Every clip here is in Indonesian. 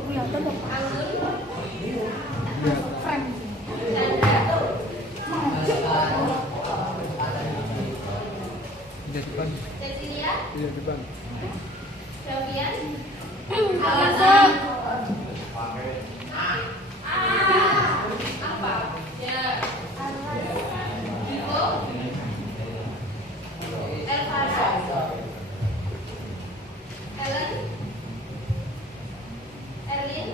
kalkulator Anggun, Fran. Chandra, Tidak depan. Cecilia, Tidak depan. Davian, Alisa. apa? Ya. Diko, Elvara, Helen, Erlin,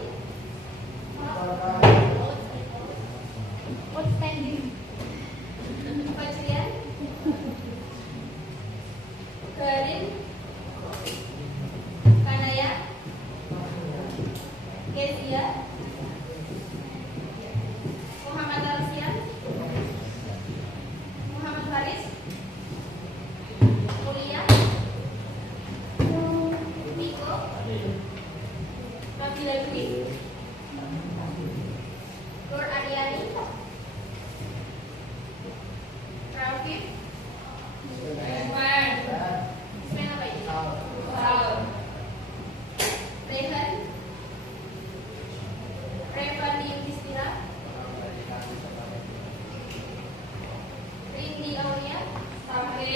Outstanding. Fajrian, Garin, Kanaya, Kezia, Muhammad Arsian, Muhammad Faris, Mulia, Niko, Nabila Dwi, Nur Aryani, Rafiq, Sven apa ini? Saul, Rehan, Revani Yudhistira, Rindi Aulia, Sampai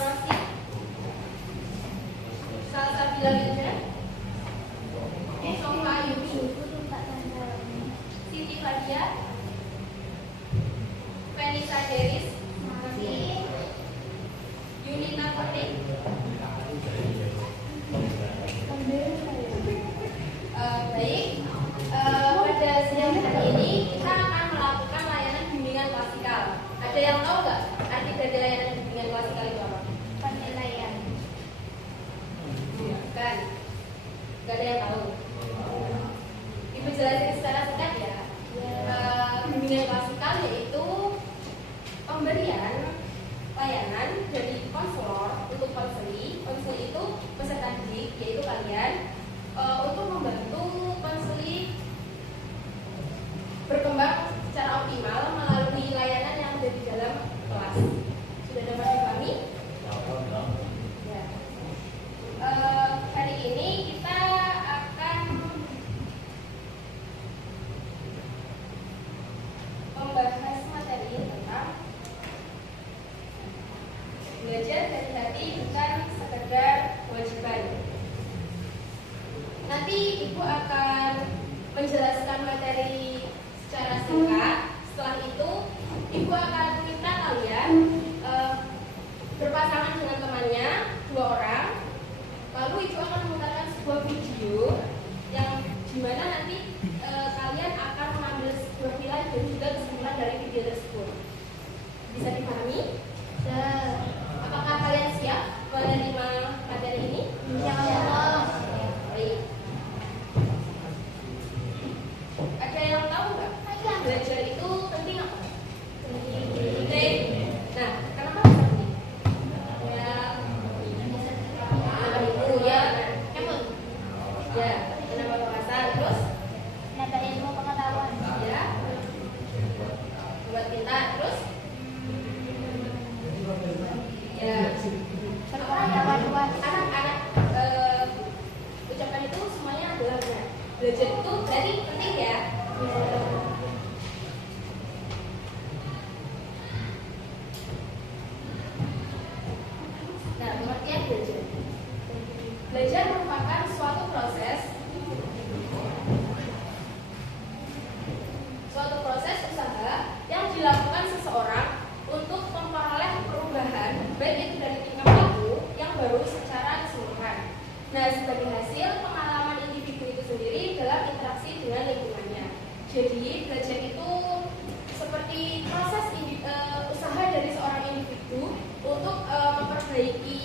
Rosi, Salsabila Wildra, Sofa Yuni, Siti Fadia, Vanessa Deris, Yunita Kotik, baik. Pada siang hari ini kita akan melakukan layanan bimbingan klasikal. Ada yang tahu nggak arti dari layanan bimbingan klasikal itu apa? Penilaian. Bukan. Nggak ada yang tahu. Ibu jelasin secara singkat ya. Bimbingan klasikal yaitu pemberian layanan dari konselor untuk konseli. Konseli itu peserta didik, yaitu kalian, untuk membantu konseli berkembang secara optimal melalui layanan yang ada di dalam kelas. Sudah dapat dipahami? Ya. Hari ini kita akan membahas materi tentang belajar dari hati bukan sekedar kewajiban. Nanti Ibu akan menjelaskan materi secara singkat. Setelah itu Ibu akan minta kalian berpasangan dengan temannya 2 orang. Lalu Ibu akan memutarkan sebuah video yang dimana nanti kalian akan mengambil sebuah nilai dan juga kesimpulan dari video tersebut. Bisa dipahami? Apakah kalian siap menerima materi ini? Ya Allah. Baik. Ada yang tahu nggak? Belajar itu penting apa? Penting. Nah, kenapa bisa penting? Ya, itu ya. Emang? Ya, kenapa bahasa? Terus? Nada ilmu pengetahuan. Ya. Buat kita. Terus? Ya. Anak-anak ucapan itu semuanya adalah benar. Belajar itu berarti penting ya. Nah, pengertian belajar. Belajar merupakan suatu proses usaha yang dilakukan seseorang untuk memperoleh perubahan baik itu dari tingkah laku yang baru secara keseluruhan. Nah, sebagai hasil pengalaman individu itu sendiri dalam interaksi dengan lingkungannya. Jadi, belajar itu seperti proses usaha dari seorang individu untuk memperbaiki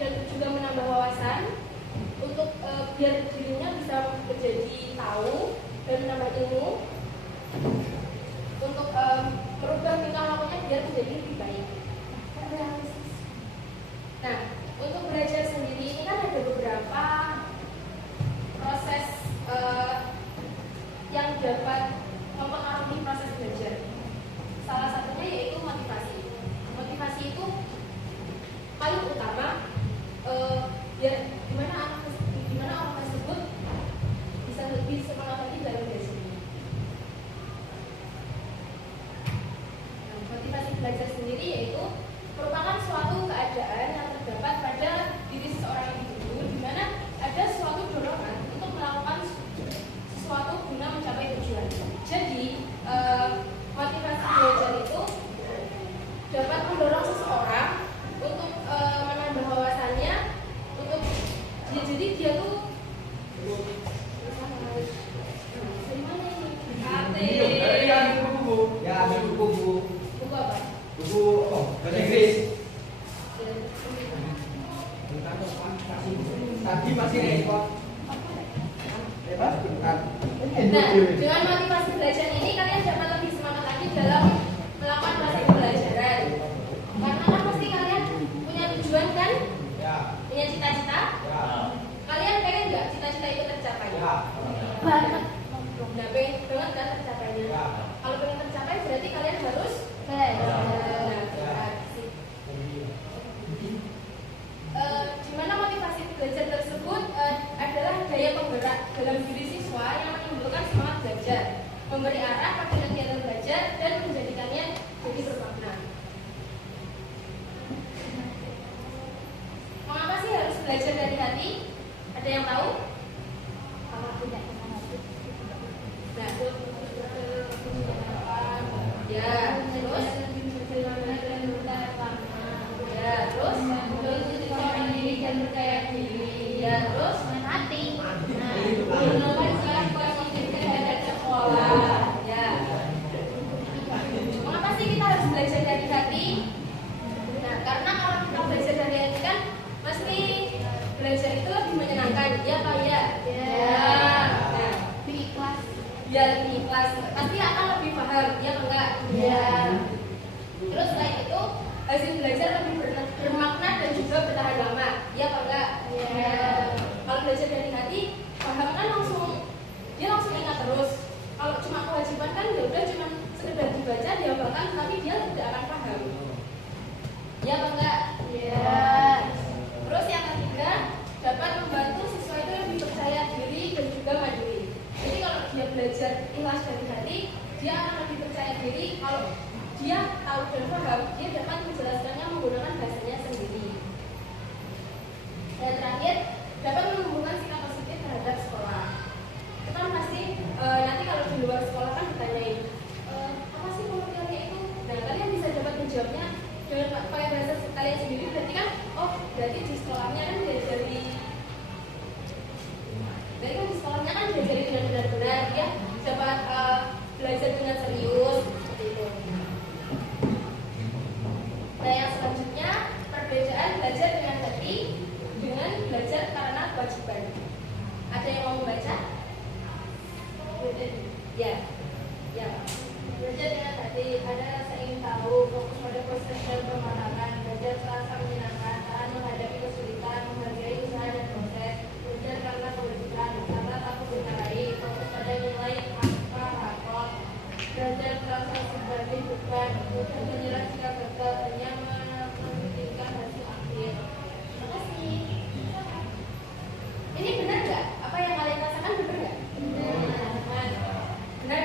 dan juga menambah wawasan untuk biar dirinya bisa menjadi tahu dan menambah ilmu untuk merubah tingkah lakunya biar menjadi lebih baik. Nah, untuk belajar sendiri ini kan ada beberapa proses yang dapat mempengaruhi proses belajar. Salah satunya yaitu motivasi. Motivasi itu paling utama biar gimana orang tersebut Nah, dengan motivasi belajar ini kalian dapat lebih semangat lagi dalam melakukan proses pembelajaran. Karena kan pasti kalian punya tujuan kan? Punya cita-cita? Kalian pengen nggak cita-cita itu tercapai? Banget. Nah, pengen banget kan tercapainya? Kalau pengen tercapai berarti kalian harus di mana motivasi belajar tersebut adalah daya penggerak dalam diri siswa yang menimbulkan semangat belajar, memberi arah pada kegiatan belajar dan menjadikannya jadi bermakna. Mengapa sih harus belajar dari hati? Ada yang tahu? Kalau tidak dengan hati. Nah, ya, terus ya, terus Orang diri dan percaya diri. ya, terus Dengan hati. menggunakan cara positif terhadap sekolah. Ya. Mengapa sih kita harus belajar dari hati? Nah, karena kalau kita belajar dari hati kan pasti belajar itu lebih menyenangkan, ya Pak ya. Nah, Lebih ikhlas. ya lebih ikhlas, pasti akan lebih paham, ya apa enggak? Ya. Terus selain itu hasil belajar lebih bermakna dan juga bertahan lama, ya apa enggak? Ya. Kalau belajar dari hati, paham kan dia langsung ingat terus. Kalau cuma kewajiban kan ya udah cuma sekedar dibaca dihafalkan, tapi dia tidak akan paham. Ya apa enggak? Ya. Terus yang ketiga, dapat membantu siswa itu lebih percaya diri dan juga mandiri. Jadi kalau dia belajar ikhlas dari hati, dia akan lebih percaya diri. Kalau dia tahu dan paham, dia dapat menjelaskannya menggunakan bahasanya sendiri. Dan terakhir, dapat menumbuhkan sikap positif terhadap sekolah. Itu kan pasti nanti kalau di luar sekolah kan ditanyain apa sih pengertiannya itu. Nah, kalian bisa dapat menjawabnya dengan pakai bahasa kalian sendiri. Berarti kan, oh berarti di sekolahnya kan diajari. Berarti kan di sekolahnya kan diajari dengan benar-benar, dia dapat belajar dengan serius seperti itu. Nah, yang selanjutnya perbedaan belajar dengan hati dengan belajar karena kewajiban. Ada yang mau membaca? Ya, ya. Belajar dengan hati, ada rasa ingin tahu, fokus pada proses dan pemahaman, belajar terasa menyenangkan, tahan menghadapi kesulitan, menghargai usaha dan proses, belajar karena kewajiban, karena takut dimarahi, fokus pada nilai angka rapor, belajar terasa sebagai beban, mudah menyerah jika gagal, hanya mementingkan hasil akhir. Terima kasih. Ini benar nggak? Apa yang kalian rasakan benar nggak? Benar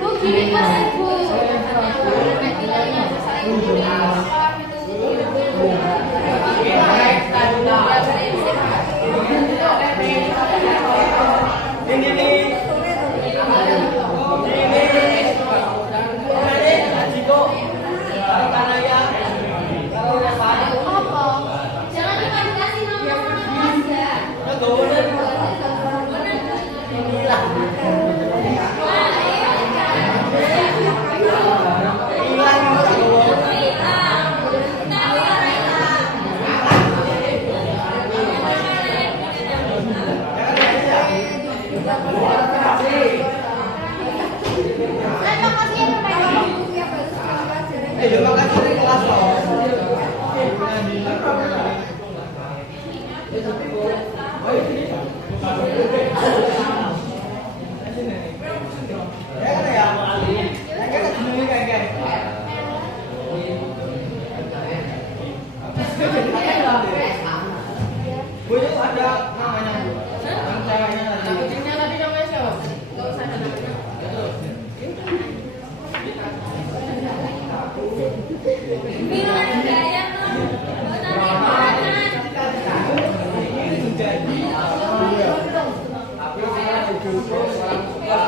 Bu, gini kelas Bu. Nilainya selesai sekolah itu. Apa? Jangan dikasih nama kelas ya. Bu itu ada namanya Bu. Yang ceweknya tadi. Yang kucingnya tadi namanya siapa? Nggak usah ada namanya. Bilang gaya tuh. Tapi saya jujur orang suka.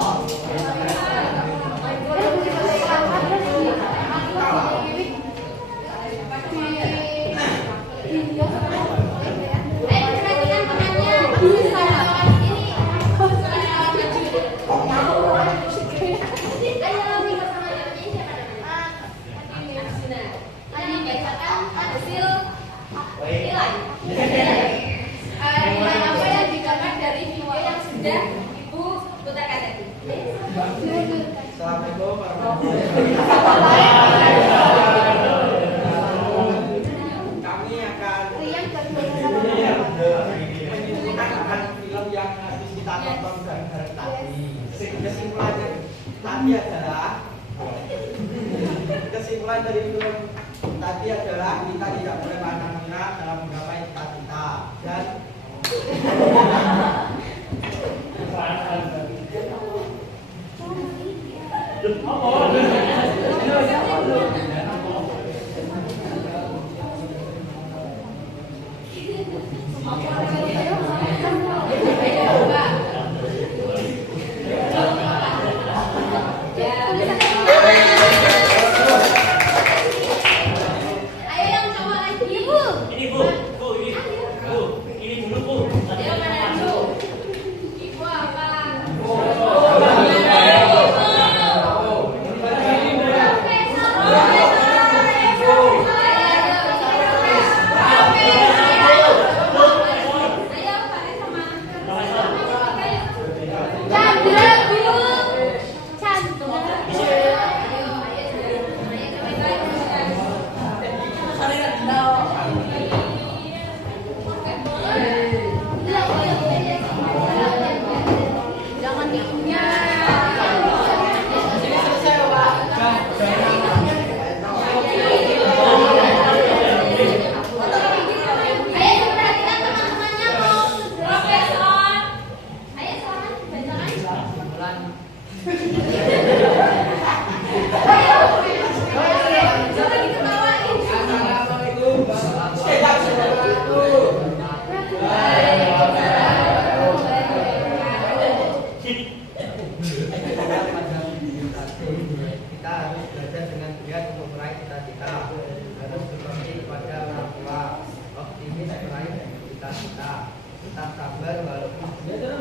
perhatikan temannya. Ayo ribut sama namanya siapa namanya? Nah, tadi bacakan hasil nilai. Nilai apa yang didapat dari video yang sudah Ibu putarkan tadi? Assalamualaikum warahmatullahi wabarakatuh. Kami akan menceritakan film yang habis kita tonton bareng-bareng tadi. Kesimpulan dari film tadi adalah kita tidak boleh pandang menyerah dalam menggapai cita-cita dan Ayo yang cowok lagi. Ini Bu, ini dulu Bu. Ayo mana dulu? Ibu apa? kita harus belajar dengan giat untuk meraih cita-cita, harus berbakti kepada orang tua, optimis meraih cita-cita, tetap sabar walaupun banyak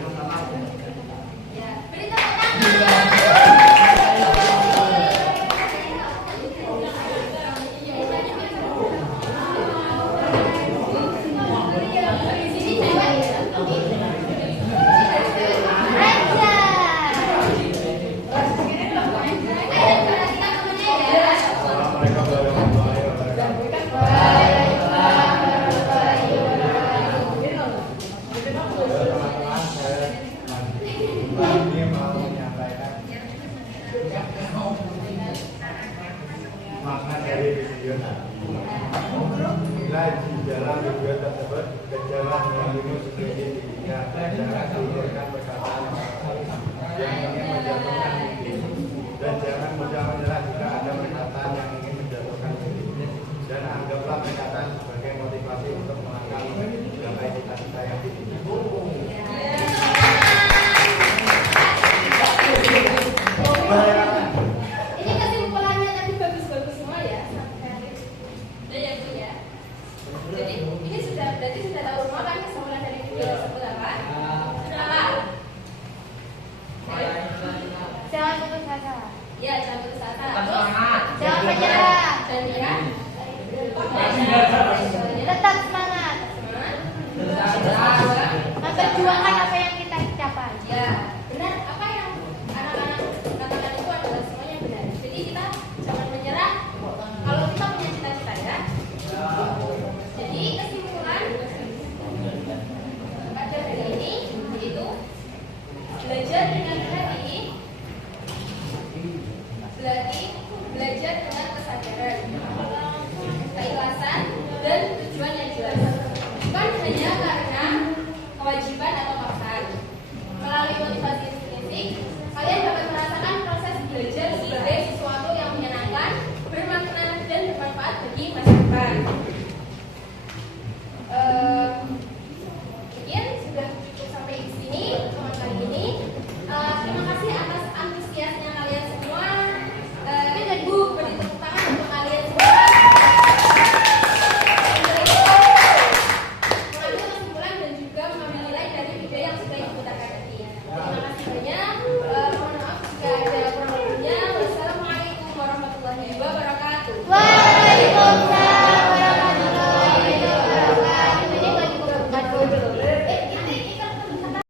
masalah. Ya, beri tepuk tangan. Di sini cewek ya. Ayo perhatikan temennya ya. Ini mau menyampaikan makna dari video tadi. Bila di dalam video tersebut gejala mengganggu seperti tiga jangan menggunakan perkataan yang ingin menjatuhkan diri dan jangan mudah menyerah jika ada perkataan yang ingin menjatuhkan diri dan anggaplah perkataan sebagai motivasi untuk melangkah menggapai cita-cita yang diinginkan. Ini kesimpulannya tadi bagus-bagus semua ya. Ya Bu ya. Jadi ini berarti sudah tahu semua kan kesimpulan dari video tersebut apa? Apa? Jangan putus asa. Ya, jangan putus asa. Jangan menyerah. Dan ya. Tetap semangat. Memperjuangkan apa yang kita capai. Ya, benar. Apa yang anak-anak katakan itu adalah semuanya benar. Jadi kita jangan menyerah. Kalau kita punya cita-cita ya. Jadi kesimpulan pada hari ini yaitu belajar dengan hati, belajar dengan kesadaran, keikhlasan dan tujuan yang jelas. Bukan hanya karena kewajiban atau yang sudah